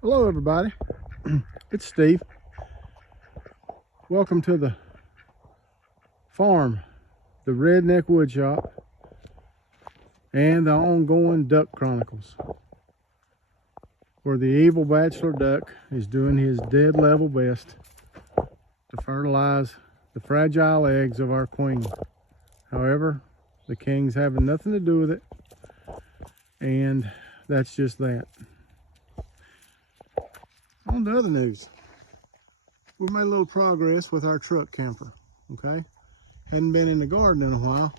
Hello everybody, it's Steve. Welcome to the farm, the Redneck Woodshop, and the ongoing Duck Chronicles, where the evil bachelor duck is doing his dead level best to fertilize the fragile eggs of our queen. However, the king's having nothing to do with it, and that's just that. On to other news. We made a little progress with our truck camper, okay? Hadn't been in the garden in a while.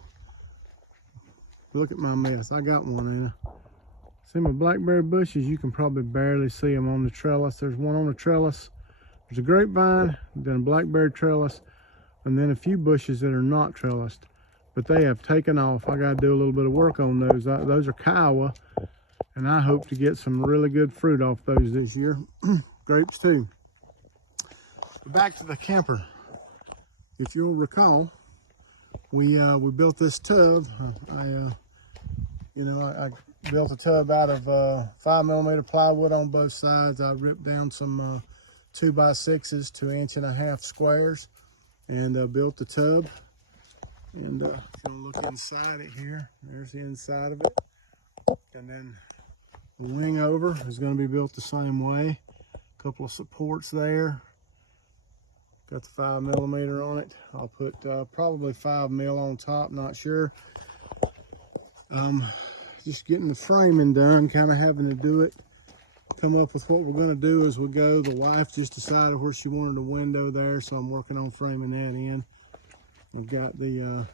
Look at my mess. I got one in. See my blackberry bushes? You can probably barely see them on the trellis. There's one on the trellis. There's a grapevine, then a blackberry trellis, and then a few bushes that are not trellised. But they have taken off. I got to do a little bit of work on those. Those are Kiowa, and I hope to get some really good fruit off those this year. Grapes too. But back to the camper. If you'll recall, we built this tub. I built a tub out of 5mm plywood on both sides. I ripped down some 2x6s to 1.5-inch squares and built the tub. And if you'll look inside it here, there's the inside of it. And then the wing over is going to be built the same way. A couple of supports there. Got the 5mm on it. I'll put probably 5mm on top, not sure. Just getting the framing done, kind of having to do it. Come up with what we're going to do as we go. The wife just decided where she wanted a window there, so I'm working on framing that in. I've got the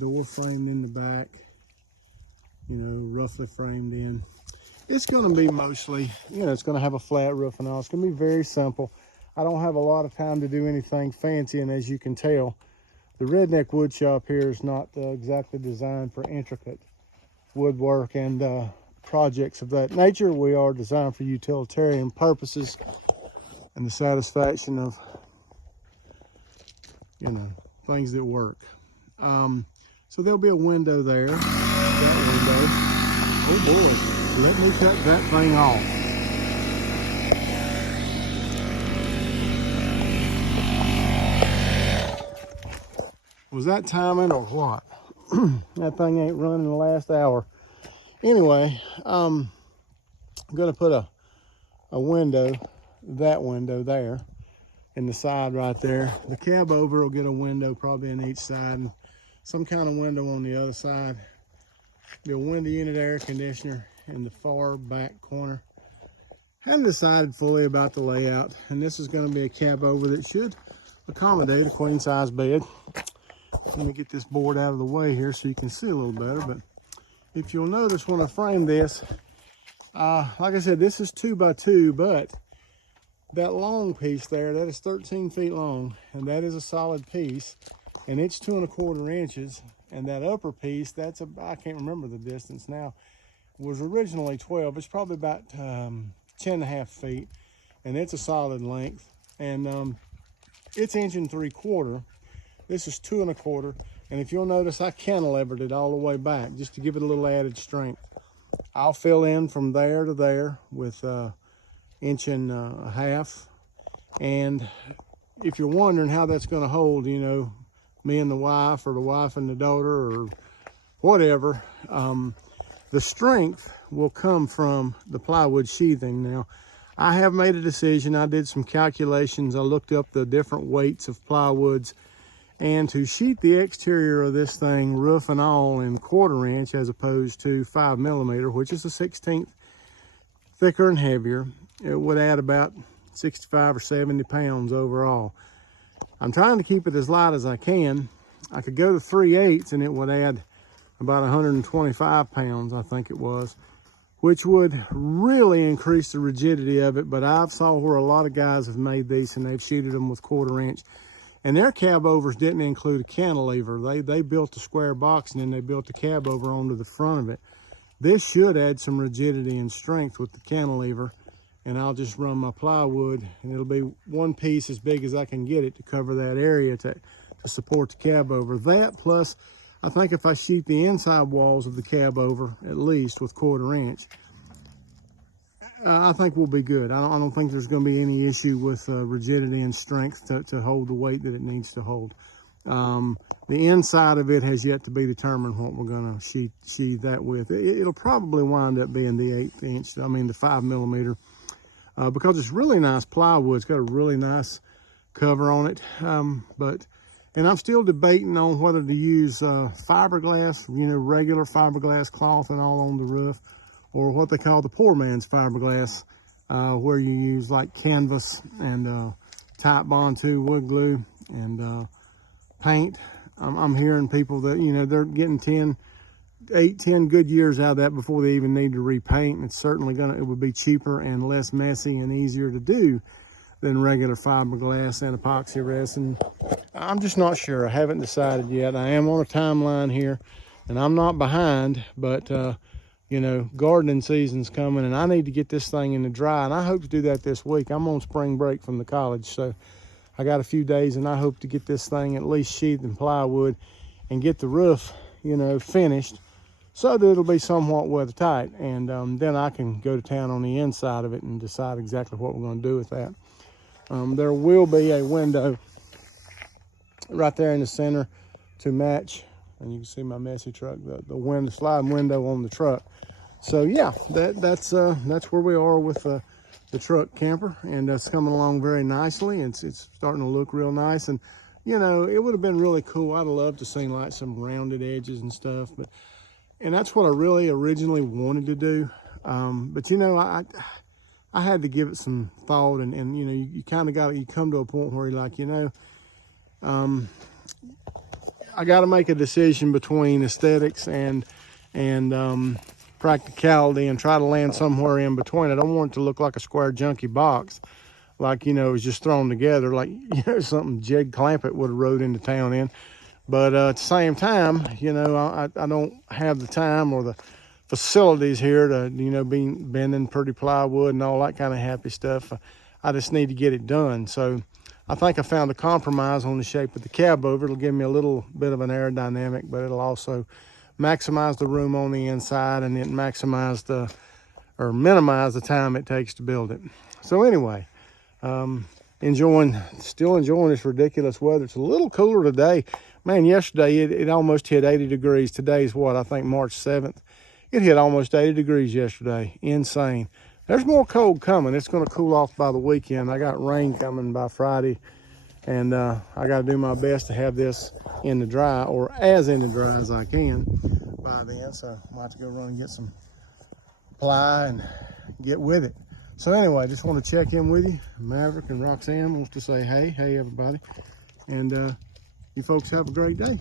door framed in the back, roughly framed in. It's going to be mostly, it's going to have a flat roof and all. It's going to be very simple. I don't have a lot of time to do anything fancy, and as you can tell, the Redneck Woodshop here is not exactly designed for intricate woodwork and projects of that nature. We are designed for utilitarian purposes and the satisfaction of, things that work. So there'll be a window there. That window. Oh boy. Let me cut that thing off. Was that timing or what? That thing ain't running the last hour. Anyway, I'm gonna put a window, that window there, in the side right there. The cab over will get a window probably in each side, and some kind of window on the other side. The window unit air conditioner in the far back corner. Haven't decided fully about the layout, and this is going to be a cab over that should accommodate a queen size bed. Let me get this board out of the way here so you can see a little better. But if you'll notice when I frame this, like I said, this is 2x2, but that long piece there, that is 13 feet long, and that is a solid piece, and it's 2¼ inches. And that upper piece, I can't remember the distance now, was originally 12. It's probably about 10.5 feet, and it's a solid length. And it's 1.75 inches. This is 2¼ inches. And if you'll notice, I cantilevered it all the way back just to give it a little added strength. I'll fill in from there to there with 1.5 inches. And if you're wondering how that's going to hold, me and the wife, or the wife and the daughter, or whatever, the strength will come from the plywood sheathing. Now, I have made a decision. I did some calculations. I looked up the different weights of plywoods, and to sheet the exterior of this thing, roof and all, in 1/4 inch as opposed to 5mm, which is a 1/16 thicker and heavier, it would add about 65 or 70 pounds overall. I'm trying to keep it as light as I can. I could go to 3/8 and it would add about 125 pounds, I think it was, which would really increase the rigidity of it. But I've saw where a lot of guys have made these and they've sheeted them with 1/4 inch. And their cab overs didn't include a cantilever. They built a square box and then they built the cab over onto the front of it. This should add some rigidity and strength with the cantilever. And I'll just run my plywood, and it'll be one piece as big as I can get it to cover that area to support the cab over. That plus I think if I sheet the inside walls of the cab over, at least with 1/4 inch, I think we'll be good. I don't think there's going to be any issue with rigidity and strength to hold the weight that it needs to hold. The inside of it has yet to be determined what we're going to sheathe that with. It'll probably wind up being the 1/8 inch, the 5mm, because it's really nice plywood. It's got a really nice cover on it. And I'm still debating on whether to use fiberglass, regular fiberglass cloth and all on the roof, or what they call the poor man's fiberglass, where you use like canvas and Titebond 2 wood glue and paint. I'm hearing people that, they're getting 10 good years out of that before they even need to repaint. And it's certainly it would be cheaper and less messy and easier to do than regular fiberglass and epoxy resin. I'm just not sure. I haven't decided yet. I am on a timeline here and I'm not behind, but gardening season's coming and I need to get this thing in the dry, and I hope to do that this week. I'm on spring break from the college, so I got a few days and I hope to get this thing at least sheathed in plywood and get the roof, finished so that it'll be somewhat weathertight. And then I can go to town on the inside of it and decide exactly what we're going to do with that. There will be a window right there in the center to match, and you can see my messy truck, the sliding window on the truck. So yeah, that's where we are with the truck camper, and it's coming along very nicely. It's starting to look real nice, and it would have been really cool. I'd love to see like some rounded edges and stuff, and that's what I really originally wanted to do. But I had to give it some thought, and you kind of you come to a point where you're like, I got to make a decision between aesthetics and practicality, and try to land somewhere in between. I don't want it to look like a square junky box, like it was just thrown together, like something Jed Clampett would have rode into town in. But at the same time, I don't have the time or the facilities here to be bending pretty plywood and all that kind of happy stuff. I just need to get it done. So I think I found a compromise on the shape of the cab over. It'll give me a little bit of an aerodynamic, but it'll also maximize the room on the inside, and it minimize the time it takes to build it. So anyway, still enjoying this ridiculous weather. It's a little cooler today. Man, yesterday it almost hit 80 degrees. Today's what, I think March 7th. It hit almost 80 degrees yesterday. Insane. There's more cold coming. It's going to cool off by the weekend. I got rain coming by Friday, and I got to do my best to have this in the dry, or as in the dry as I can by then. So I might have to go run and get some ply and get with it. So anyway, just want to check in with you. Maverick and Roxanne wants to say hey everybody, and you folks have a great day.